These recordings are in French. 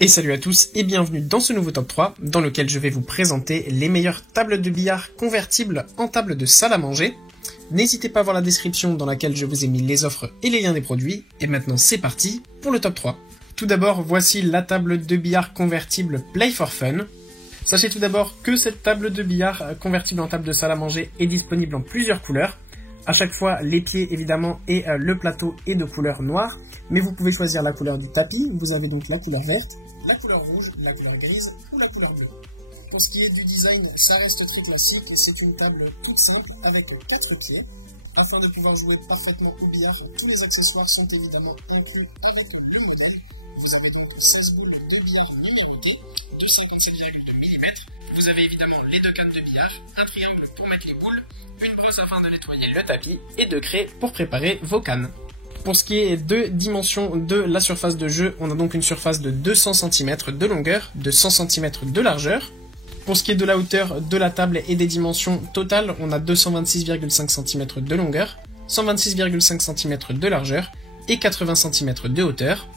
Et salut à tous et bienvenue dans ce nouveau top 3 dans lequel je vais vous présenter les meilleures tables de billard convertibles en tables de salle à manger. N'hésitez pas à voir la description dans laquelle je vous ai mis les offres et les liens des produits. Et maintenant c'est parti pour le top 3. Tout d'abord, voici la table de billard convertible Play for Fun. Sachez tout d'abord que cette table de billard convertible en table de salle à manger est disponible en plusieurs couleurs. À chaque fois, les pieds évidemment et le plateau est de couleur noire, mais vous pouvez choisir la couleur du tapis. Vous avez donc la couleur verte, la couleur rouge, la couleur grise ou la couleur bleue. Pour ce qui est du design, ça reste très classique. C'est une table toute simple avec 4 pieds. Afin de pouvoir jouer parfaitement au billard, tous les accessoires sont évidemment inclus avec le milieu. Vous avez donc 16 boules de billard numérotées de 57,2 mm. Vous avez évidemment les 2 cannes de billard, un triangle pour mettre les boules, une brosse afin de nettoyer le tapis et 2 craies pour préparer vos cannes. Pour ce qui est de dimension de la surface de jeu, on a donc une surface de 200 cm de longueur, de 100 cm de largeur. Pour ce qui est de la hauteur de la table et des dimensions totales, on a 226,5 cm de longueur, 126,5 cm de largeur et 80 cm de hauteur.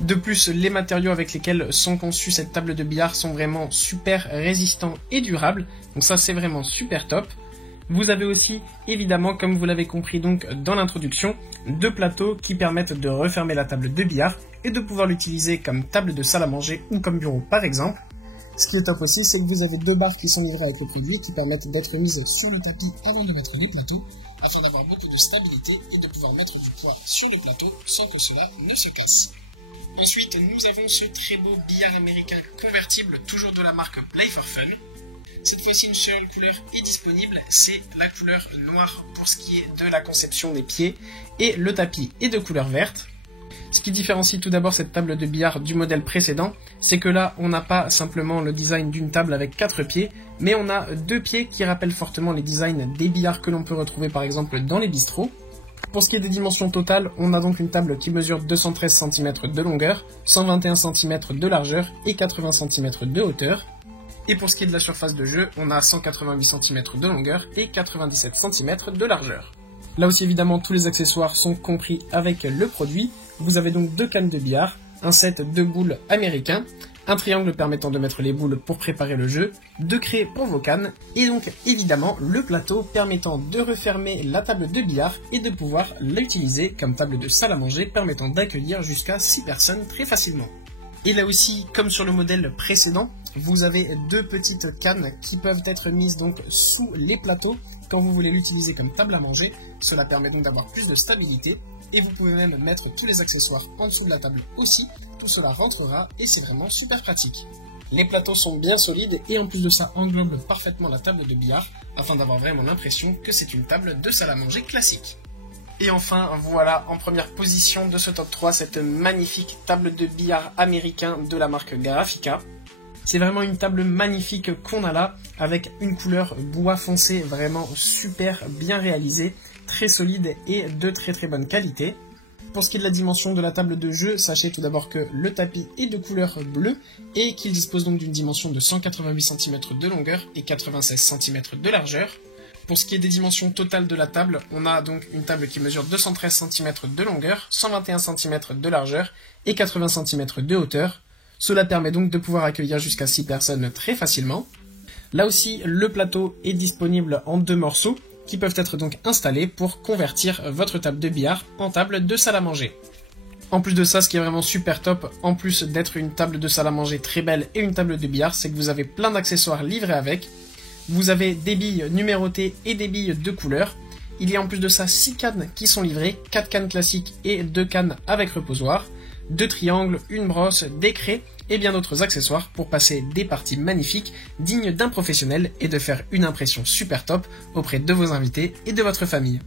De plus, les matériaux avec lesquels sont conçues cette table de billard sont vraiment super résistants et durables, donc ça c'est vraiment super top. Vous avez aussi, évidemment, comme vous l'avez compris donc dans l'introduction, 2 plateaux qui permettent de refermer la table de billard et de pouvoir l'utiliser comme table de salle à manger ou comme bureau par exemple. Ce qui est top aussi, c'est que vous avez 2 barres qui sont livrées avec le produit qui permettent d'être mises sur le tapis avant de mettre les plateaux, afin d'avoir beaucoup de stabilité et de pouvoir mettre du poids sur le plateau sans que cela ne se casse. Ensuite, nous avons ce très beau billard américain convertible, toujours de la marque Play for Fun. Cette fois-ci, une seule couleur est disponible, c'est la couleur noire pour ce qui est de la conception des pieds, et le tapis est de couleur verte. Ce qui différencie tout d'abord cette table de billard du modèle précédent, c'est que là, on n'a pas simplement le design d'une table avec 4 pieds, mais on a 2 pieds qui rappellent fortement les designs des billards que l'on peut retrouver par exemple dans les bistrots. Pour ce qui est des dimensions totales, on a donc une table qui mesure 213 cm de longueur, 121 cm de largeur et 80 cm de hauteur. Et pour ce qui est de la surface de jeu, on a 188 cm de longueur et 97 cm de largeur. Là aussi évidemment tous les accessoires sont compris avec le produit. Vous avez donc 2 cannes de billard, un set de boules américains, un triangle permettant de mettre les boules pour préparer le jeu, 2 craies pour vos cannes, et donc évidemment le plateau permettant de refermer la table de billard et de pouvoir l'utiliser comme table de salle à manger permettant d'accueillir jusqu'à 6 personnes très facilement. Et là aussi, comme sur le modèle précédent, vous avez 2 petites cannes qui peuvent être mises donc sous les plateaux quand vous voulez l'utiliser comme table à manger. Cela permet donc d'avoir plus de stabilité et vous pouvez même mettre tous les accessoires en dessous de la table aussi. Tout cela rentrera et c'est vraiment super pratique. Les plateaux sont bien solides et en plus de ça englobent parfaitement la table de billard afin d'avoir vraiment l'impression que c'est une table de salle à manger classique. Et enfin, voilà en première position de ce top 3 cette magnifique table de billard américain de la marque Graphica. C'est vraiment une table magnifique qu'on a là, avec une couleur bois foncé vraiment super bien réalisée, très solide et de très bonne qualité. Pour ce qui est de la dimension de la table de jeu, sachez tout d'abord que le tapis est de couleur bleue et qu'il dispose donc d'une dimension de 188 cm de longueur et 96 cm de largeur. Pour ce qui est des dimensions totales de la table, on a donc une table qui mesure 213 cm de longueur, 121 cm de largeur et 80 cm de hauteur. Cela permet donc de pouvoir accueillir jusqu'à 6 personnes très facilement. Là aussi, le plateau est disponible en 2 morceaux qui peuvent être donc installés pour convertir votre table de billard en table de salle à manger. En plus de ça, ce qui est vraiment super top, en plus d'être une table de salle à manger très belle et une table de billard, c'est que vous avez plein d'accessoires livrés avec. Vous avez des billes numérotées et des billes de couleur. Il y a en plus de ça 6 cannes qui sont livrées, 4 cannes classiques et 2 cannes avec reposoir, 2 triangles, une brosse, des craies et bien d'autres accessoires pour passer des parties magnifiques, dignes d'un professionnel et de faire une impression super top auprès de vos invités et de votre famille.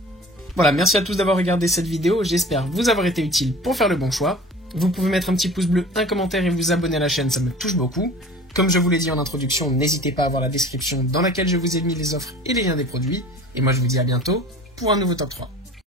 Voilà, merci à tous d'avoir regardé cette vidéo, j'espère vous avoir été utile pour faire le bon choix. Vous pouvez mettre un petit pouce bleu, un commentaire et vous abonner à la chaîne, ça me touche beaucoup. Comme je vous l'ai dit en introduction, n'hésitez pas à voir la description dans laquelle je vous ai mis les offres et les liens des produits. Et moi je vous dis à bientôt pour un nouveau top 3.